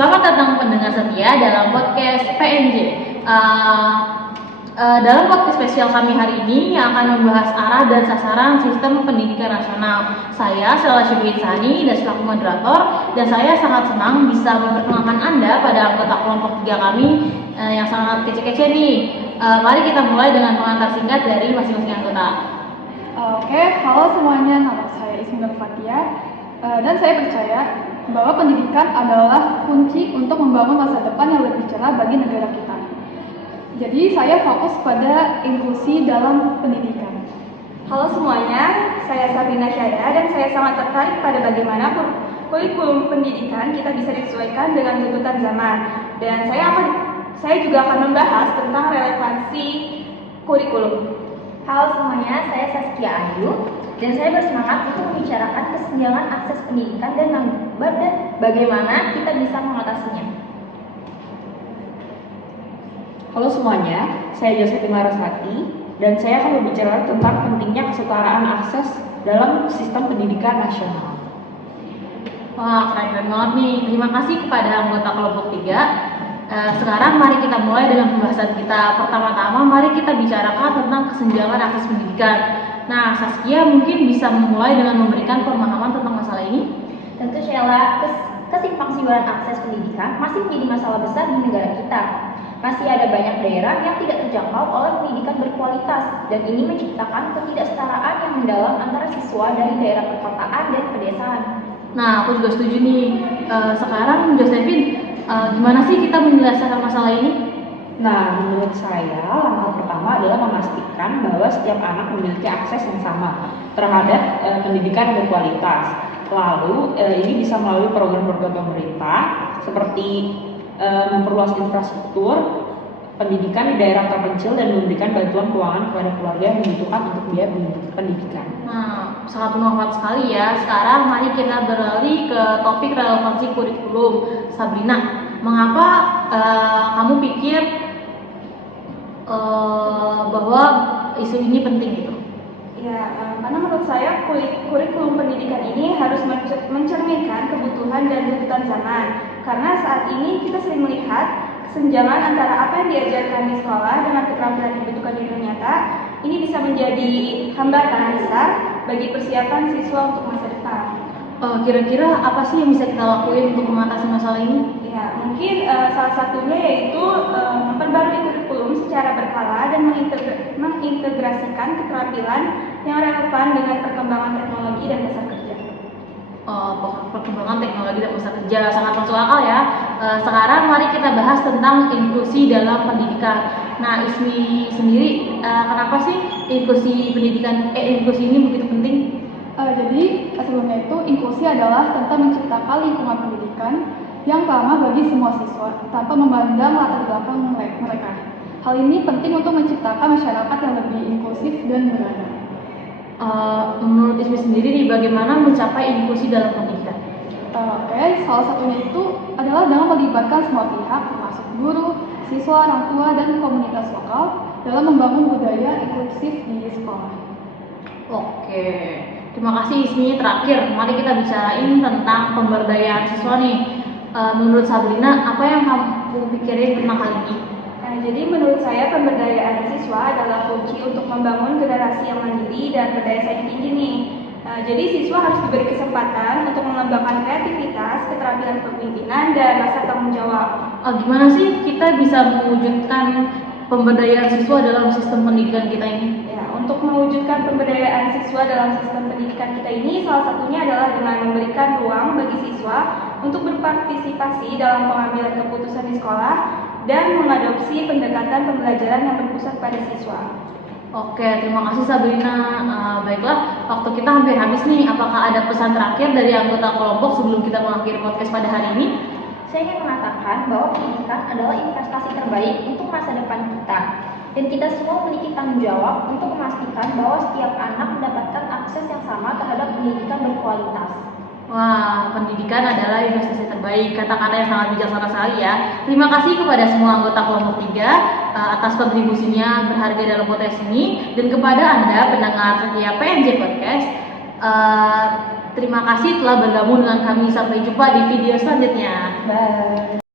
Selamat datang pendengar setia dalam podcast PNJ. Dalam podcast spesial kami hari ini yang akan membahas arah dan sasaran sistem pendidikan nasional. Saya Sela Syuhid Sani dan selaku moderator, dan saya sangat senang bisa memperkenalkan Anda pada anggota kelompok 3 kami yang sangat kece-kece nih. Mari kita mulai dengan pengantar singkat dari masing-masing anggota. Oke, halo semuanya, nama saya Ismi Nur Fatia, dan saya percaya bahwa pendidikan adalah kunci untuk membangun masa depan yang lebih cerah bagi negara kita. Jadi saya fokus pada inklusi dalam pendidikan. Halo semuanya, saya Sabrina Syahda dan saya sangat tertarik pada bagaimana kurikulum pendidikan kita bisa disesuaikan dengan tuntutan zaman. Dan saya juga akan membahas tentang relevansi kurikulum. Halo semuanya, saya Saskia Ayu dan saya bersemangat untuk membicarakan kesenjangan akses pendidikan dan bagaimana kita bisa mengatasinya. Halo semuanya, saya Josephine Larasati dan saya akan berbicara tentang pentingnya kesetaraan akses dalam sistem pendidikan nasional. Wah, keren banget nih. Terima kasih kepada anggota kelompok 3. Sekarang mari kita mulai dengan pembahasan kita. Pertama-tama mari kita bicarakan tentang kesenjangan akses pendidikan. Nah, Saskia mungkin bisa memulai dengan memberikan pemahaman tentang masalah ini. Tentu Sheila, kesimpangsiuran akses pendidikan masih menjadi masalah besar di negara kita. Masih ada banyak daerah yang tidak terjangkau oleh pendidikan berkualitas, dan ini menciptakan ketidaksetaraan yang mendalam antara siswa dari daerah perkotaan dan pedesaan. Nah, aku juga setuju nih. Sekarang Josephine, gimana sih kita menyelesaikan masalah ini? Nah, menurut saya langkah pertama adalah memastikan bahwa setiap anak memiliki akses yang sama terhadap pendidikan berkualitas. Lalu ini bisa melalui program-program pemerintah seperti memperluas infrastruktur pendidikan di daerah terpencil dan memberikan bantuan keuangan kepada keluarga yang membutuhkan untuk biaya pendidikan. Nah, sangat bermanfaat sekali ya. Sekarang mari kita beralih ke topik relevansi kurikulum. Sabrina, mengapa kamu pikir bahwa isu ini penting gitu? Ya, karena menurut saya kurikulum pendidikan ini harus mencerminkan kebutuhan dan tuntutan zaman. Karena saat ini kita sering melihat kesenjangan antara apa yang diajarkan di sekolah dengan keterampilan yang dibutuhkan di dunia nyata. Ini bisa menjadi hambatan besar bagi persiapan siswa untuk masa depan. Kira-kira apa sih yang bisa kita lakuin untuk mengatasi masalah ini? Ya, mungkin salah satunya yaitu memperbarui kurikulum secara berkala dan mengintegrasikan keterampilan yang relevan dengan perkembangan teknologi dan pasar kerja. Perkembangan teknologi dan pasar kerja sangat masuk akal ya. Sekarang mari kita bahas tentang inklusi dalam pendidikan. Nah, Ismi sendiri, kenapa sih inklusi ini begitu penting? Jadi sebelumnya itu inklusi adalah tentang menciptakan lingkungan pendidikan yang ramah bagi semua siswa tanpa memandang latar belakang mereka. Hal ini penting untuk menciptakan masyarakat yang lebih inklusif dan beradab. Menurut Ismi sendiri nih, bagaimana mencapai inklusi dalam pendidikan? Salah satunya itu adalah dengan melibatkan semua pihak, termasuk guru, siswa, orang tua, dan komunitas lokal dalam membangun budaya inklusif di sekolah. Oke, terima kasih Ismi. Terakhir, mari kita bicarain tentang pemberdayaan siswa nih. Menurut Sabrina, apa yang kamu pikirin tentang hal ini? Jadi menurut saya pemberdayaan siswa adalah kunci untuk membangun generasi yang mandiri dan berdaya saing tinggi nih. Jadi siswa harus diberi kesempatan untuk mengembangkan kreativitas, keterampilan kepemimpinan, dan rasa tanggung jawab. Gimana sih kita bisa mewujudkan pemberdayaan siswa dalam sistem pendidikan kita ini? Ya, untuk mewujudkan pemberdayaan siswa dalam sistem pendidikan kita ini, salah satunya adalah dengan memberikan ruang bagi siswa untuk berpartisipasi dalam pengambilan keputusan di sekolah dan mengadopsi pendekatan pembelajaran yang berpusat pada siswa. Oke, terima kasih Sabrina. Baiklah, waktu kita hampir habis nih. Apakah ada pesan terakhir dari anggota kelompok sebelum kita mengakhiri podcast pada hari ini? Saya ingin mengatakan bahwa pendidikan adalah investasi terbaik untuk masa depan kita. Dan kita semua memiliki tanggung jawab untuk memastikan bahwa setiap anak mendapatkan akses yang sama terhadap pendidikan berkualitas. Wah, pendidikan adalah investasi terbaik. Kata-kata yang sangat bijaksana sekali ya. Terima kasih kepada semua anggota kelompok 3 atas kontribusinya berharga dalam podcast ini. Dan kepada Anda pendengar setia PNJ Podcast, Terima kasih telah bergabung dengan kami. Sampai jumpa di video selanjutnya. Bye.